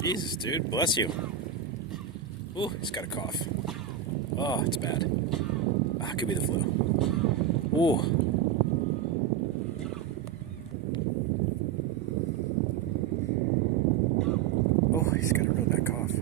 Jesus, dude, bless you. Ooh, he's got a cough. Oh, it's bad. Ah, it could be the flu. Ooh. Oh, he's got a real bad cough.